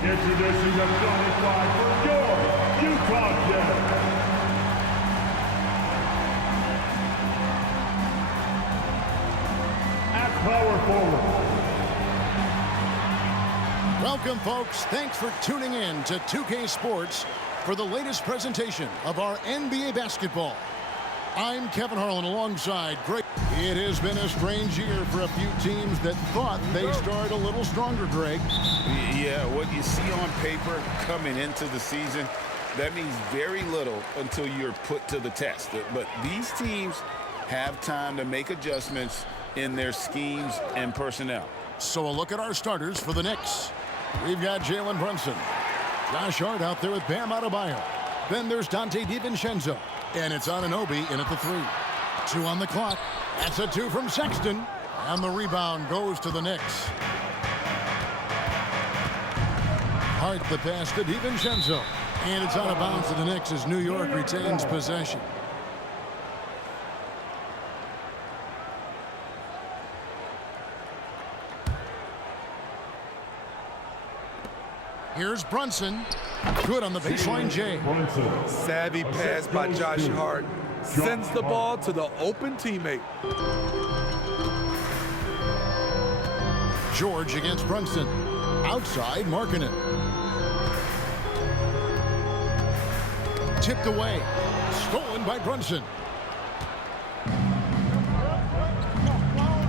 Introducing the 25 for your Utah Jazz. At power forward. Welcome, folks. Thanks for tuning in to 2K Sports for the latest presentation of our NBA basketball. I'm Kevin Harlan alongside Greg. It has been a strange year for a few teams that thought they started a little stronger, Greg. Yeah, what you see on paper coming into the season, that means very little until you're put to the test. But these teams have time to make adjustments in their schemes and personnel. So a look at our starters for the Knicks. We've got Jalen Brunson. Josh Hart out there with Bam Adebayo. Then there's Dante DiVincenzo. And it's Anunoby in at the 3. 2 on the clock. That's a 2 from Sexton. And the rebound goes to the Knicks. Hart the pass to DiVincenzo. And it's out of bounds to the Knicks as New York retains possession. Here's Brunson. Good on the baseline, Jay. Savvy pass by Josh Hart. Sends the ball to the open teammate. George against Brunson. Outside, Markkanen. Tipped away. Stolen by Brunson.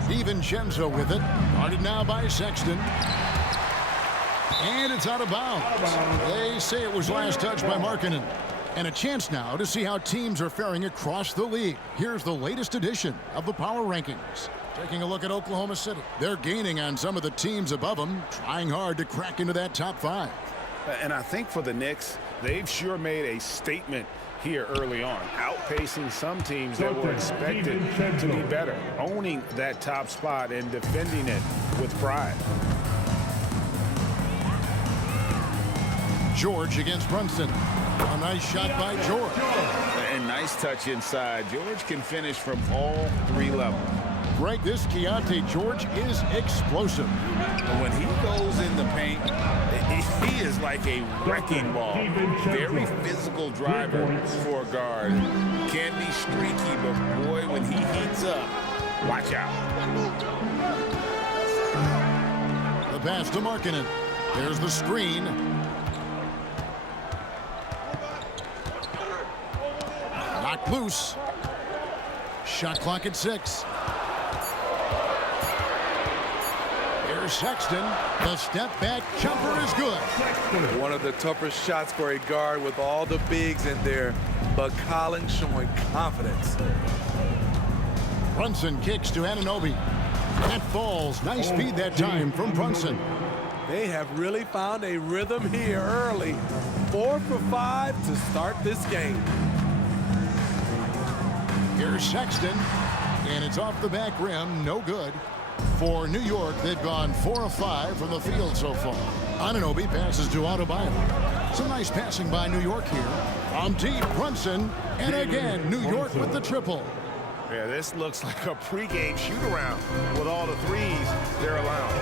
DiVincenzo with it. Guarded now by Sexton. And it's out of bounds. They say it was last touched by Markkanen. And a chance now to see how teams are faring across the league. Here's the latest edition of the Power Rankings. Taking a look at Oklahoma City. They're gaining on some of the teams above them, trying hard to crack into that top 5. And I think for the Knicks, they've sure made a statement here early on, outpacing some teams that were expected to be better, owning that top spot and defending it with pride. George against Brunson. A nice shot by George. And nice touch inside. George can finish from all 3 levels. Greg, this Keontae George is explosive. When he goes in the paint, he is like a wrecking ball. Very physical driver for a guard. Can be streaky, but boy, when he heats up, watch out. The pass to Markkanen. There's the screen. Knocked loose. Shot clock at 6. Here's Sexton. The step back jumper is good. One of the toughest shots for a guard with all the bigs in there, but Collins showing confidence. Brunson kicks to Anunoby. That falls. Nice feed that time from Brunson. They have really found a rhythm here early. 4 for 5 to start this game. Here's Sexton, and it's off the back rim, no good. For New York, they've gone 4 of 5 from the field so far. Anunoby passes to Adebayo. Some nice passing by New York here. On deep, Brunson, and again, New York with the triple. Yeah, this looks like a pregame shoot-around with all the threes they're allowing.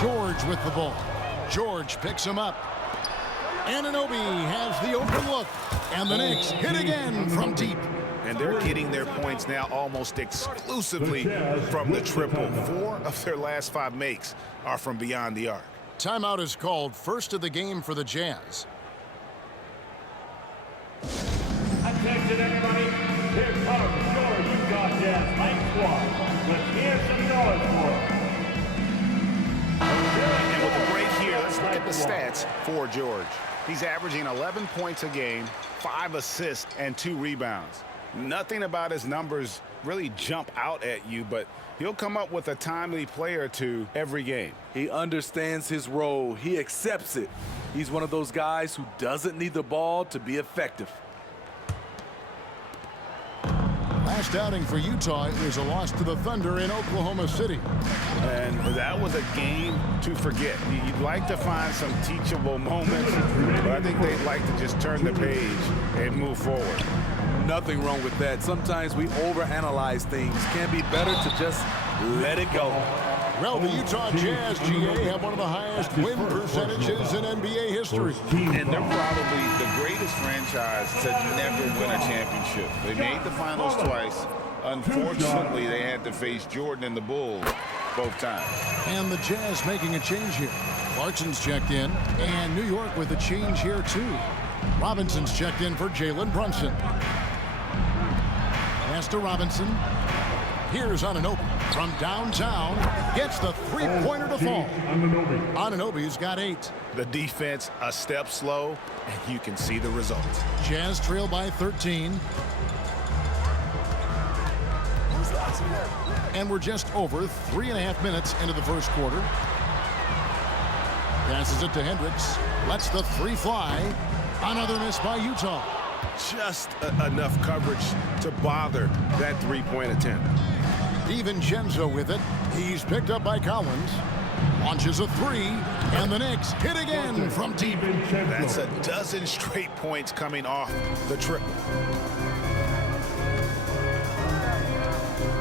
George with the ball. George picks him up. Anunoby has the open look. And the Knicks hit again from deep. And they're getting their points now almost exclusively from the triple. 4 of their last 5 makes are from beyond the arc. Timeout is called, first of the game for the Jazz. Attention, everybody. Here comes your Utah Jazz Light Squad. Let's hear some noise for it. And with a break here, let's look at the stats for George. He's averaging 11 points a game, 5 assists, and 2 rebounds. Nothing about his numbers really jump out at you, but he'll come up with a timely play or 2 every game. He understands his role. He accepts it. He's one of those guys who doesn't need the ball to be effective. Last outing for Utah is a loss to the Thunder in Oklahoma City. And that was a game to forget. You'd like to find some teachable moments, but I think they'd like to just turn the page and move forward. Nothing wrong with that. Sometimes we overanalyze things. Can be better to just let it go. Well, the Utah Jazz, GA, have one of the highest win percentages in NBA history. And they're probably the greatest franchise to never win a championship. They made the finals twice. Unfortunately, they had to face Jordan and the Bulls both times. And the Jazz making a change here. Clarkson's checked in, and New York with a change here, too. Robinson's checked in for Jalen Brunson. Pass to Robinson. Here's Anunoby from downtown. Gets the three-pointer to fall. Anunoby's got 8. The defense a step slow, and you can see the results. Jazz trail by 13. And we're just over 3.5 minutes into the first quarter. Passes it to Hendricks. Lets the 3 fly. Another miss by Utah. Just enough coverage to bother that three-point attempt. DiVincenzo with it. He's picked up by Collins. Launches a 3. And the Knicks hit again from deep. That's a dozen straight points coming off the triple.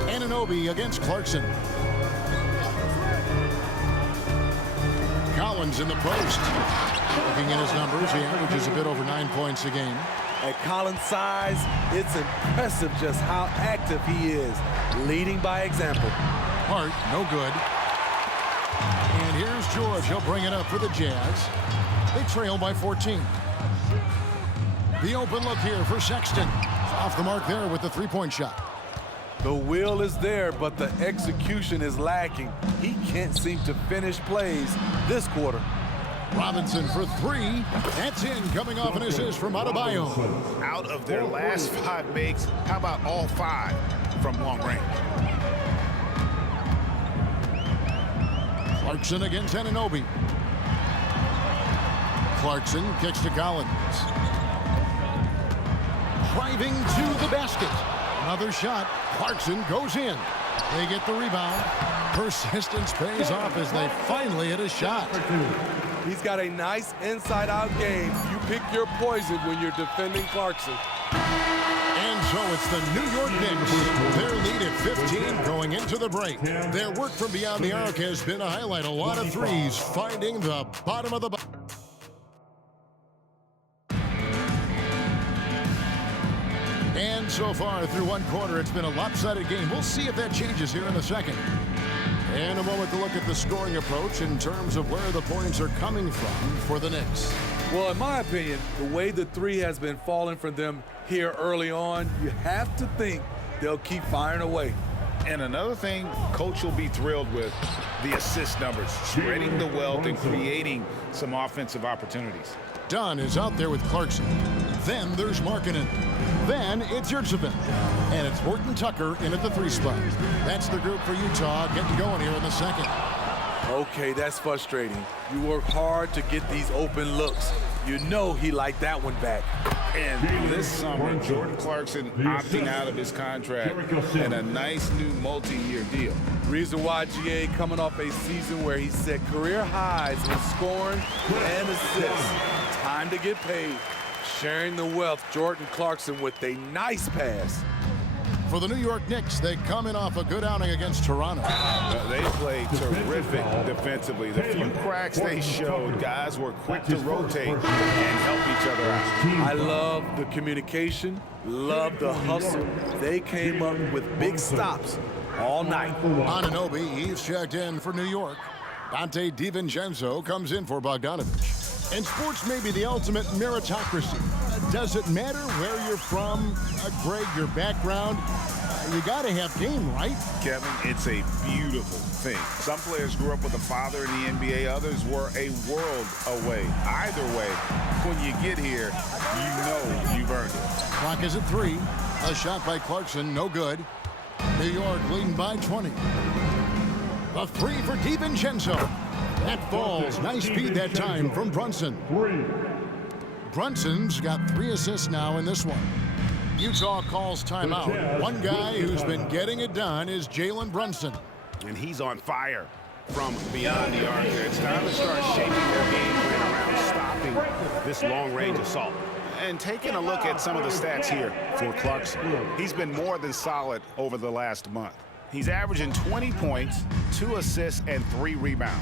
Anunoby against Clarkson. Collins in the post. Looking at his numbers, he averages a bit over 9 points a game. At Collins' size, it's impressive just how active he is, leading by example. Hart, no good. And here's George. He'll bring it up for the Jazz. They trail by 14. The open look here for Sexton. Off the mark there with the three-point shot. The will is there, but the execution is lacking. He can't seem to finish plays this quarter. Robinson for 3. That's in, coming off an assist from Adebayo. Out of their last 5 makes, how about all 5 from long range? Clarkson against Anunoby. Clarkson kicks to Collins. Driving to the basket. Another shot. Clarkson goes in. They get the rebound. Persistence pays off as they finally hit a shot. He's got a nice inside-out game. You pick your poison when you're defending Clarkson. And so it's the New York Knicks. Their lead at 15 going into the break. Their work from beyond the arc has been a highlight. A lot of threes, finding the bottom of the box. And so far through one quarter, it's been a lopsided game. We'll see if that changes here in a second. And a moment to look at the scoring approach in terms of where the points are coming from for the Knicks. Well, in my opinion, the way the 3 has been falling for them here early on, you have to think they'll keep firing away. And another thing Coach will be thrilled with, the assist numbers, spreading the wealth and creating some offensive opportunities. Dunn is out there with Clarkson. Then there's Markkanen. Then it's Yurtseven. And it's Horton Tucker in at the 3 spot. That's the group for Utah getting going here in the second. Okay, that's frustrating. You work hard to get these open looks. You know he liked that one back. And this summer, Jordan Clarkson opting out of his contract and a nice new multi-year deal. Reason why GA coming off a season where he set career highs in scoring and assists. Time to get paid. Sharing the wealth, Jordan Clarkson with a nice pass. For the New York Knicks, they come in off a good outing against Toronto. They played terrific defensively. The few cracks they showed, guys were quick to rotate and help each other out. I love the communication, love the hustle. They came up with big stops all night. Anunoby, he's checked in for New York. Dante DiVincenzo comes in for Bogdanovich. And sports may be the ultimate meritocracy. Does it matter where you're from, Greg, your background? You got to have game, right? Kevin, it's a beautiful thing. Some players grew up with a father in the NBA. Others were a world away. Either way, when you get here, you know you've earned it. Clock is at 3. A shot by Clarkson, no good. New York leading by 20. A 3 for DiVincenzo. That falls. Nice speed that time from Brunson. Brunson's got 3 assists now in this one. Utah calls timeout. One guy who's been getting it done is Jalen Brunson. And he's on fire from beyond the arc there. It's time to start shaping their game plan around stopping this long-range assault. And taking a look at some of the stats here for Clarkson, he's been more than solid over the last month. He's averaging 20 points, 2 assists, and 3 rebounds.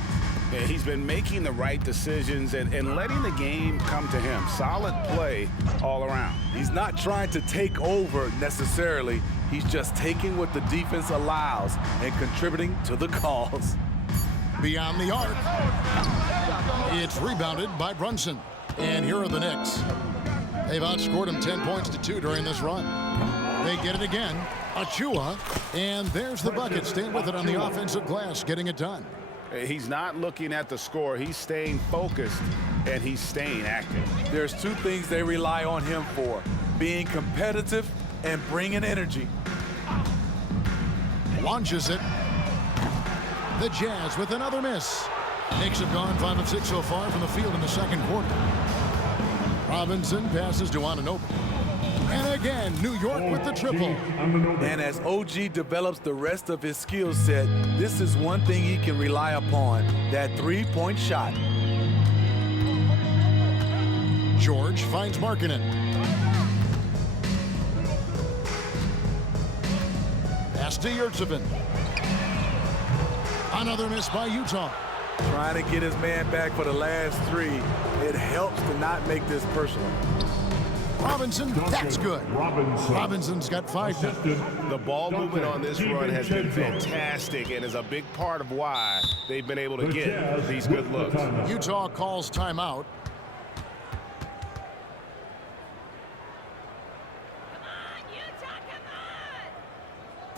Yeah, he's been making the right decisions and letting the game come to him. Solid play all around. He's not trying to take over necessarily. He's just taking what the defense allows and contributing to the cause. Beyond the arc. It's rebounded by Brunson. And here are the Knicks. They've outscored him 10 points to 2 during this run. They get it again. Achiuwa. And there's the bucket. Staying with it on the offensive glass, getting it done. He's not looking at the score. He's staying focused, and he's staying active. There's 2 things they rely on him for: being competitive and bringing energy. Launches it. The Jazz with another miss. Knicks have gone 5 of 6 so far from the field in the second quarter. Robinson passes to Anunoby. And again, New York with the triple. And as OG develops the rest of his skill set, this is one thing he can rely upon: that 3-point shot. George finds Markkanen. Pass to Yurtseven. Another miss by Utah. Trying to get his man back for the last 3. It helps to not make this personal. Robinson, that's good. Robinson's got 5 now. The ball movement on this run has been fantastic and is a big part of why they've been able to get these good looks. Utah calls timeout.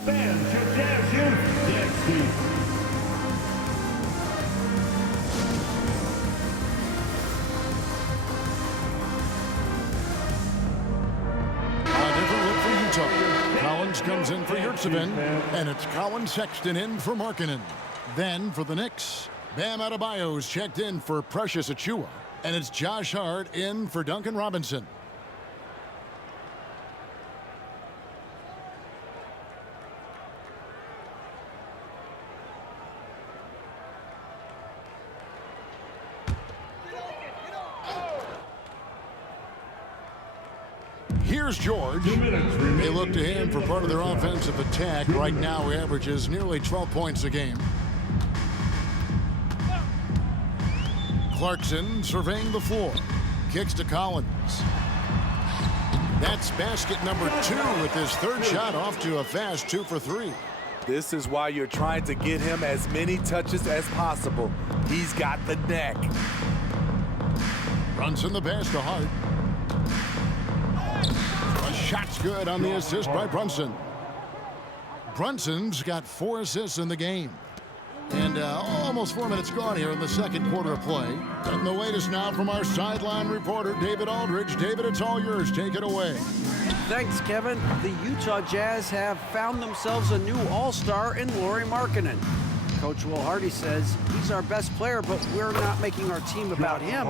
Fans, your Jazz youth, next season. Collins comes in for Yurtseven, and it's Colin Sexton in for Markkanen. Then for the Knicks, Bam Adebayo's checked in for Precious Achiuwa, and it's Josh Hart in for Duncan Robinson. Here's George. They look to him for part of their offensive attack. Right now, he averages nearly 12 points a game. Clarkson surveying the floor. Kicks to Collins. That's basket number 2 with his 3rd shot off to a fast 2 for 3. This is why you're trying to get him as many touches as possible. He's got the neck. Brunson the pass to Hart. A shot's good on the assist by Brunson. Brunson's got 4 assists in the game. And almost 4 minutes gone here in the second quarter of play. And the latest now from our sideline reporter, David Aldridge. David, it's all yours. Take it away. Thanks, Kevin. The Utah Jazz have found themselves a new all-star in Lauri Markkanen. Coach Will Hardy says he's our best player, but we're not making our team about him.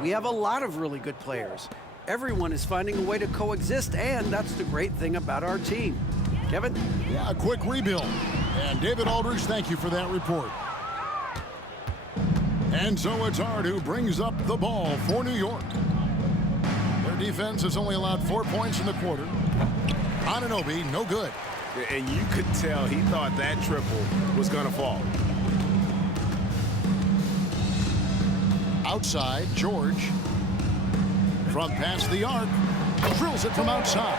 We have a lot of really good players. Everyone is finding a way to coexist, and that's the great thing about our team. Kevin? Yeah, a quick rebuild. And David Aldridge, thank you for that report. And so it's Hart who brings up the ball for New York. Their defense has only allowed 4 points in the quarter. Anunoby, no good. And you could tell he thought that triple was going to fall. Outside, George. From past the arc. Drills it from outside.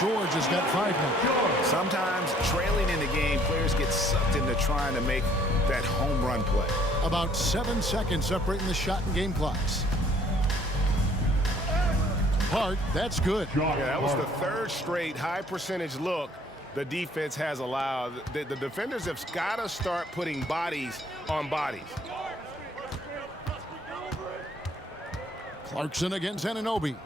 George has got 5 now. Sometimes trailing in the game, players get sucked into trying to make that home run play. About 7 seconds separating the shot and game clocks. Hart, that's good. Yeah, that was the 3rd straight high percentage look the defense has allowed. The defenders have got to start putting bodies on bodies. Clarkson against Anunoby.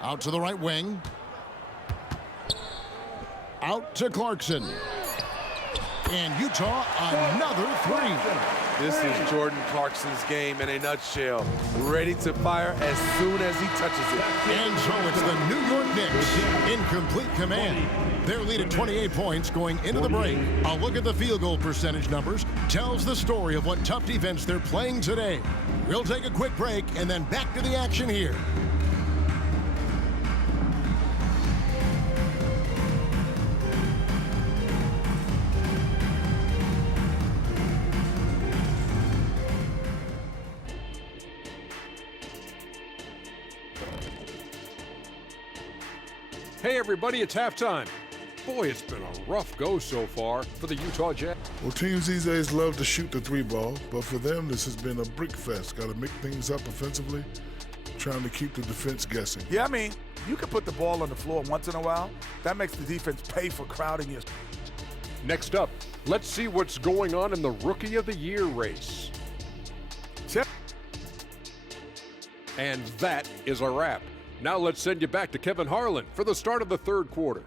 Out to the right wing. Out to Clarkson. And Utah, another 3. This is Jordan Clarkson's game in a nutshell. Ready to fire as soon as he touches it. And so it's the New York Knicks in complete command. Their lead at 28 points going into the break. A look at the field goal percentage numbers tells the story of what tough defense they're playing today. We'll take a quick break and then back to the action here. Hey everybody, it's halftime. Boy, it's been a rough go so far for the Utah Jazz. Well, teams these days love to shoot the three ball, but for them, this has been a brick fest. Got to make things up offensively, trying to keep the defense guessing. Yeah, I mean, you can put the ball on the floor once in a while. That makes the defense pay for crowding you. Next up, let's see what's going on in the Rookie of the Year race. And that is a wrap. Now let's send you back to Kevin Harlan for the start of the third quarter.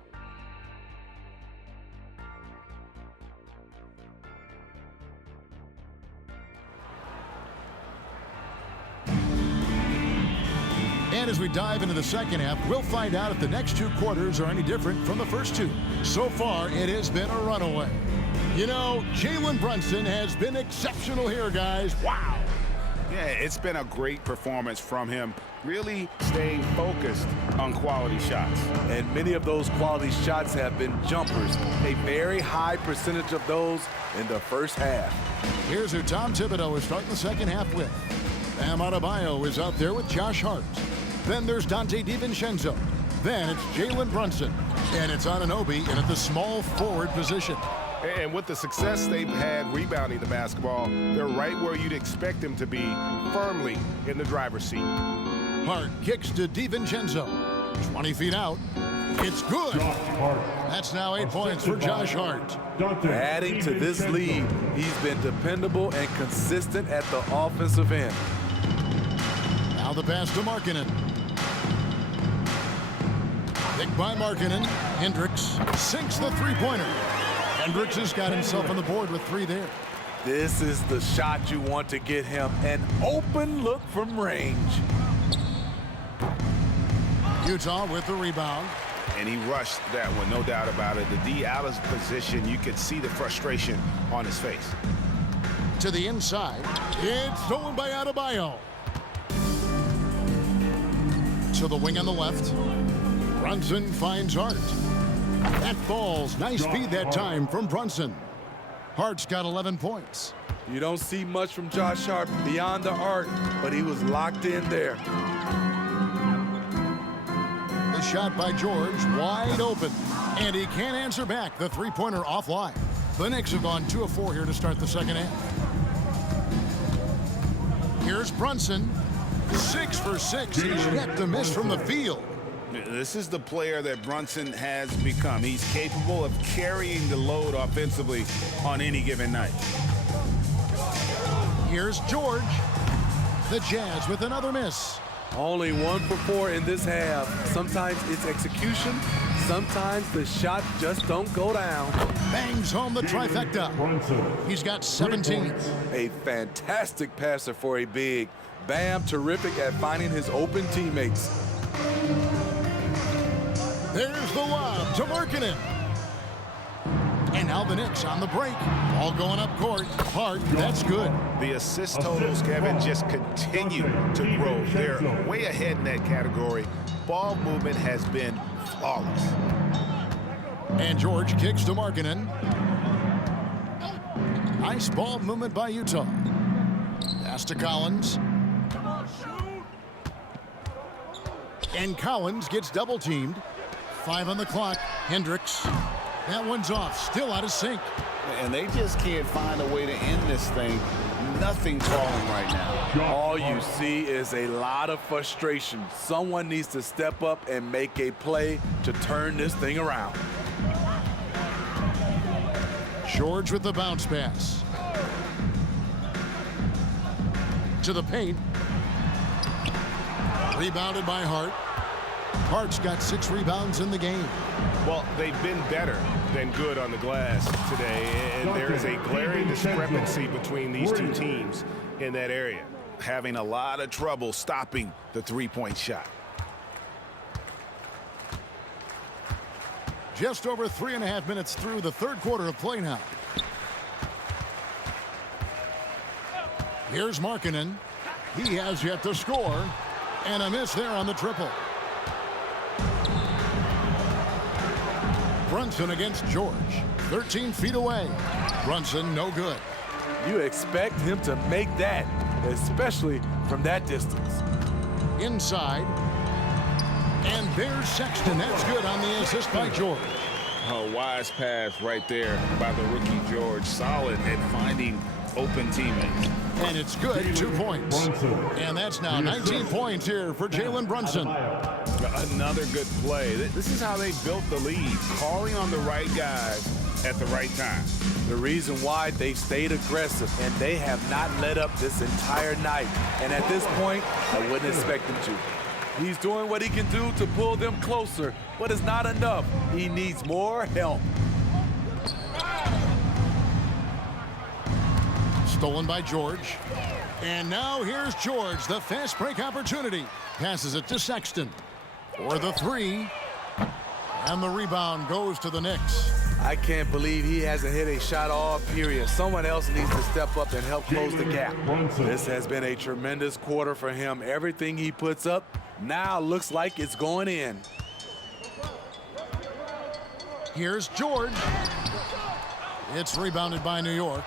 And as we dive into the second half, we'll find out if the next two quarters are any different from the first two. So far, it has been a runaway. You know, Jalen Brunson has been exceptional here, guys. Wow. Yeah, it's been a great performance from him, really staying focused on quality shots. And many of those quality shots have been jumpers. A very high percentage of those in the first half. Here's who Tom Thibodeau is starting the second half with. Bam Adebayo is out there with Josh Hart. Then there's Dante DiVincenzo. Then it's Jalen Brunson. And it's Anunoby in at the small forward position. And with the success they've had rebounding the basketball, they're right where you'd expect them to be, firmly in the driver's seat. Hart kicks to DiVincenzo. 20 feet out. It's good. That's now 8 points for Josh Hart. Adding to this lead, he's been dependable and consistent at the offensive end. Now the pass to Markkanen. Picked by Markkanen. Hendricks sinks the three-pointer. Hendricks has got himself on the board with three there. This is the shot you want to get him. An open look from range. Utah with the rebound. And he rushed that one, no doubt about it. The D out of position, you could see the frustration on his face. To the inside. It's stolen by Adebayo. To the wing on the left. Brunson finds Hart. That falls. Nice speed that time from Brunson. Hart's got 11 points. You don't see much from Josh Hart beyond the arc, but he was locked in there. The shot by George, wide open. And he can't answer back. The three-pointer offline. The Knicks have gone 2 of 4 here to start the second half. Here's Brunson. 6 for 6. He's yet to miss from the field. This is the player that Brunson has become. He's capable of carrying the load offensively on any given night. Here's George. The Jazz with another miss. Only 1 for 4 in this half. Sometimes it's execution. Sometimes the shot just don't go down. Bangs home the trifecta. He's got 17. A fantastic passer for a big. Bam, terrific at finding his open teammates. There's the lob to Markkanen. And now the Knicks on the break. All going up court. Hart, that's good. The assist totals, Kevin, just continue to grow. They're way ahead in that category. Ball movement has been flawless. And George kicks to Markkanen. Nice ball movement by Utah. Pass to Collins. And Collins gets double teamed. 5 on the clock. Hendricks. That one's off. Still out of sync. And they just can't find a way to end this thing. Nothing falling right now. All you see is a lot of frustration. Someone needs to step up and make a play to turn this thing around. George with the bounce pass. To the paint. Rebounded by Hart. Hart's got 6 rebounds in the game. Well, they've been better than good on the glass today, and there is a glaring discrepancy between these two teams in that area. Having a lot of trouble stopping the three-point shot. Just over 3.5 minutes through the third quarter of play now. Here's Markkanen. He has yet to score. And a miss there on the triple. Brunson against George. 13 feet away. Brunson no good. You expect him to make that, especially from that distance. Inside. And there's Sexton. That's good on the assist by George. A wise pass right there by the rookie George. Solid at finding open teammates. And it's good, 2 points. And that's now 19 points here for Jalen Brunson. Another good play. This is how they built the lead, calling on the right guys at the right time. The reason why they've stayed aggressive, and they have not let up this entire night. And at this point, I wouldn't expect him to. He's doing what he can do to pull them closer, but it's not enough. He needs more help. Stolen by George. And now here's George, the fast break opportunity. Passes it to Sexton for the three. And the rebound goes to the Knicks. I can't believe he hasn't hit a shot all period. Someone else needs to step up and help close the gap. This has been a tremendous quarter for him. Everything he puts up now looks like it's going in. Here's George. It's rebounded by New York.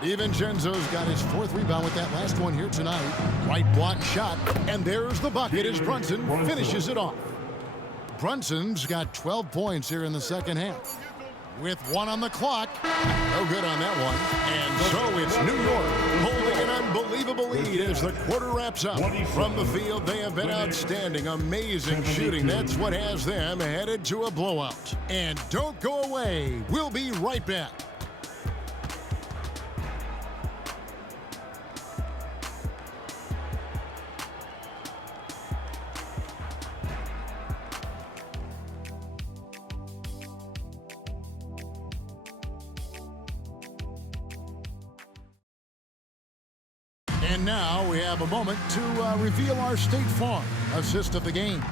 DiVincenzo's got his fourth rebound with that last one here tonight. Right block shot, and there's the bucket as Brunson finishes it off. Brunson's got 12 points here in the second half. With 1 on the clock, no good on that one. And so it's New York holding an unbelievable lead as the quarter wraps up. From the field, they have been outstanding, amazing shooting. That's what has them headed to a blowout. And don't go away. We'll be right back. And now we have a moment to reveal our State Farm assist of the game.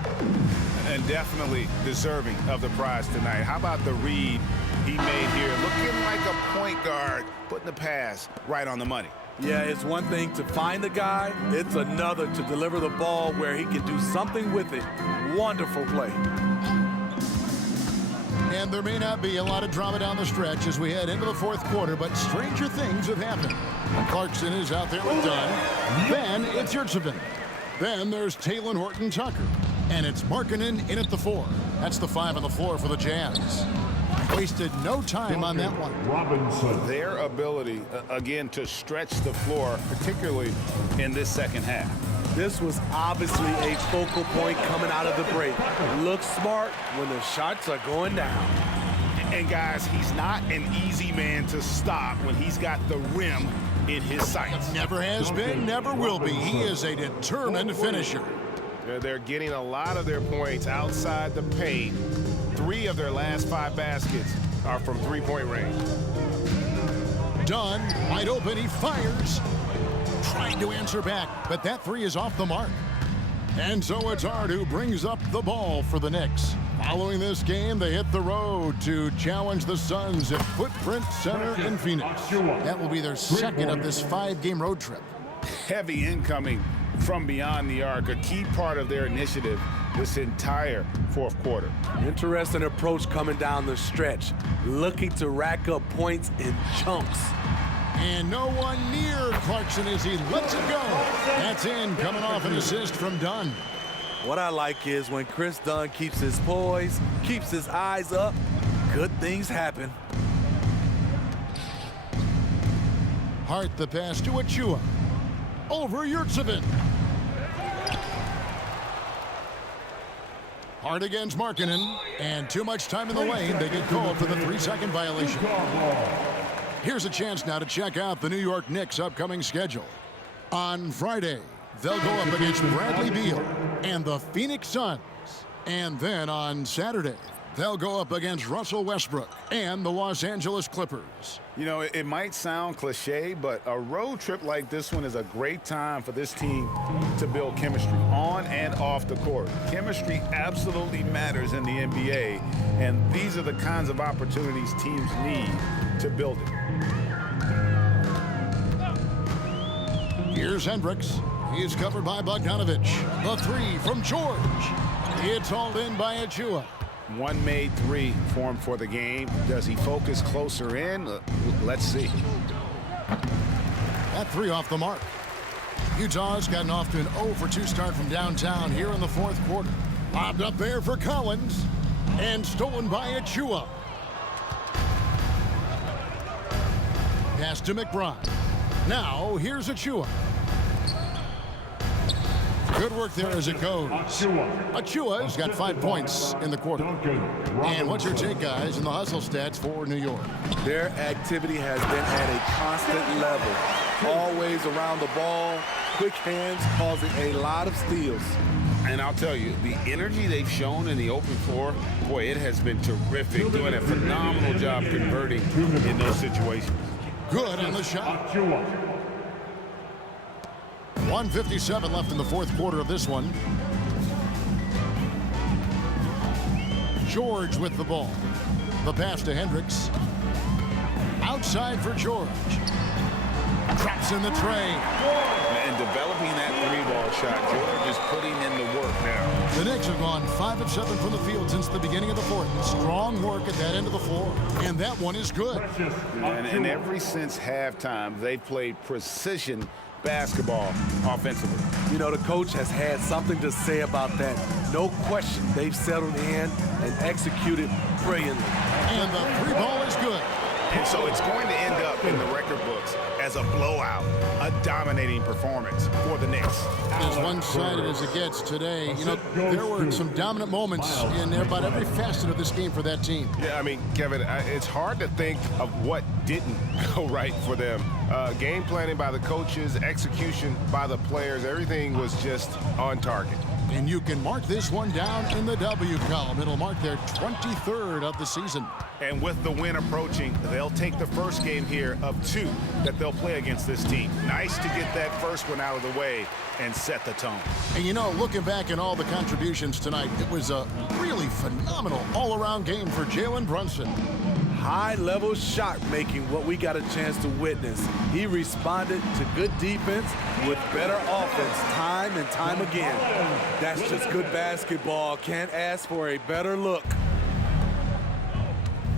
And definitely deserving of the prize tonight. How about the read he made here? Looking like a point guard, putting the pass right on the money. Yeah, it's one thing to find the guy. It's another to deliver the ball where he can do something with it. Wonderful play. And there may not be a lot of drama down the stretch as we head into the fourth quarter, but stranger things have happened. Clarkson is out there with Dunn. Then it's Yurtseven. Then there's Talen Horton-Tucker. And it's Markkanen in at the 4. That's the 5 on the floor for the Jazz. Wasted no time on that one. Robinson. Their ability, again, to stretch the floor, particularly in this second half. This was obviously a focal point coming out of the break. Looks smart when the shots are going down. And guys, he's not an easy man to stop when he's got the rim in his sights. Never has been, never will be. He is a determined finisher. They're getting a lot of their points outside the paint. 3 of their last 5 baskets are from three-point range. Dunn, wide open, he fires. Trying to answer back, but that 3 is off the mark. And so it's Hart who brings up the ball for the Knicks. Following this game, they hit the road to challenge the Suns at Footprint Center in Phoenix. That will be their second of this 5-game road trip. Heavy incoming from beyond the arc, a key part of their initiative this entire fourth quarter. Interesting approach coming down the stretch, looking to rack up points in chunks. And no one near Clarkson as he lets it go. That's in, coming off an assist from Dunn. What I like is when Chris Dunn keeps his poise, keeps his eyes up, good things happen. Hart the pass to Achua. Over Yurtseven. Hart against Markkanen. And too much time in the lane. They get called for the 3-second violation. Here's a chance now to check out the New York Knicks' upcoming schedule. On Friday, they'll go up against Bradley Beal and the Phoenix Suns. And then on Saturday, they'll go up against Russell Westbrook and the Los Angeles Clippers. You know, it might sound cliche, but a road trip like this one is a great time for this team to build chemistry on and off the court. Chemistry absolutely matters in the NBA, and these are the kinds of opportunities teams need to build it. Here's Hendricks. He is covered by Bogdanovich. The 3 from George. It's hauled in by Achua. One made 3 for him for the game. Does he focus closer in? Let's see. That 3 off the mark. Utah's gotten off to an 0 for 2 start from downtown here in the fourth quarter. Bobbed up there for Collins. And stolen by Achua. Pass to McBride. Now, here's Achua. Good work there as it goes. Achua's got 5 points in the quarter. And what's your take, guys, in the hustle stats for New York? Their activity has been at a constant level. Always around the ball, quick hands, causing a lot of steals. And I'll tell you, the energy they've shown in the open floor, boy, it has been terrific. Doing a phenomenal job converting in those situations. Good on the shot. 1:57 left in the fourth quarter of this one. George with the ball. The pass to Hendricks. Outside for George. Traps in the tray. And developing that three-ball shot, George is putting in the work now. The Knicks have gone 5 of 7 from the field since the beginning of the fourth. Strong work at that end of the floor. And that one is good. And ever since halftime, they've played precision basketball offensively. You know, the coach has had something to say about that. No question, they've settled in and executed brilliantly. And the three ball is good. And so it's going to end up in the record books as a blowout, a dominating performance for the Knicks. As one-sided as it gets today, you know, there were some dominant moments in about every facet of this game for that team. Yeah, I mean, Kevin, it's hard to think of what didn't go right for them. Game planning by the coaches, execution by the players, everything was just on target. And you can mark this one down in the W column. It'll mark their 23rd of the season. And with the win approaching, they'll take the first game here of 2 that they'll play against this team. Nice to get that first one out of the way and set the tone. And you know, looking back at all the contributions tonight, it was a really phenomenal all-around game for Jalen Brunson. High-level shot making, what we got a chance to witness. He responded to good defense with better offense time and time again. That's just good basketball. Can't ask for a better look.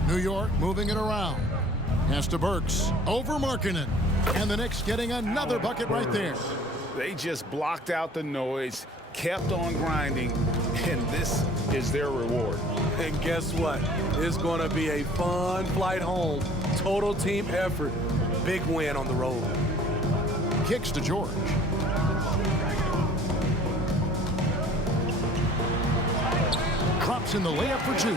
New York moving it around. Pass to Burks. Over Markkanen. And the Knicks getting another bucket right there. They just blocked out the noise, kept on grinding, and this is their reward. And guess what? It's going to be a fun flight home. Total team effort. Big win on the road. Kicks to George. Drops in the layup for 2.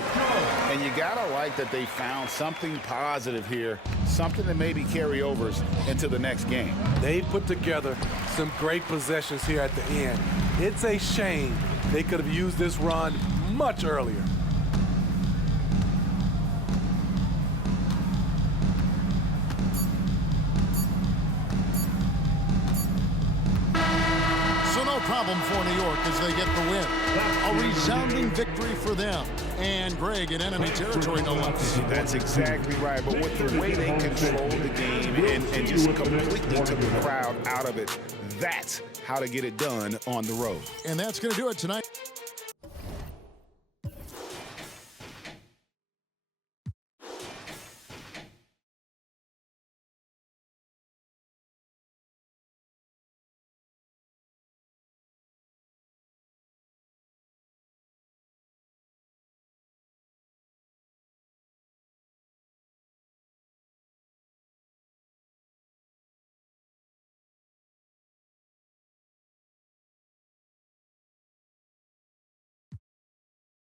And you gotta like that they found something positive here, something that maybe carry overs into the next game. They put together some great possessions here at the end. It's a shame they could have used this run much earlier. Problem for New York as they get the win. A resounding victory for them. And Greg in enemy territory, no less. That's exactly right. But with the way they controlled the game and just completely took the crowd out of it, that's how to get it done on the road. And that's going to do it tonight.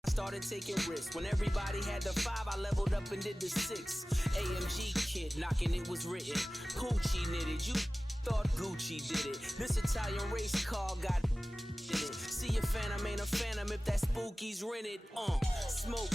Started taking risks. When everybody had the 5, I leveled up and did the 6. AMG kid knocking, it was written. Gucci knitted, you thought Gucci did it. This Italian race car got in it. See a phantom, ain't a phantom if that spooky's rented. Smoke.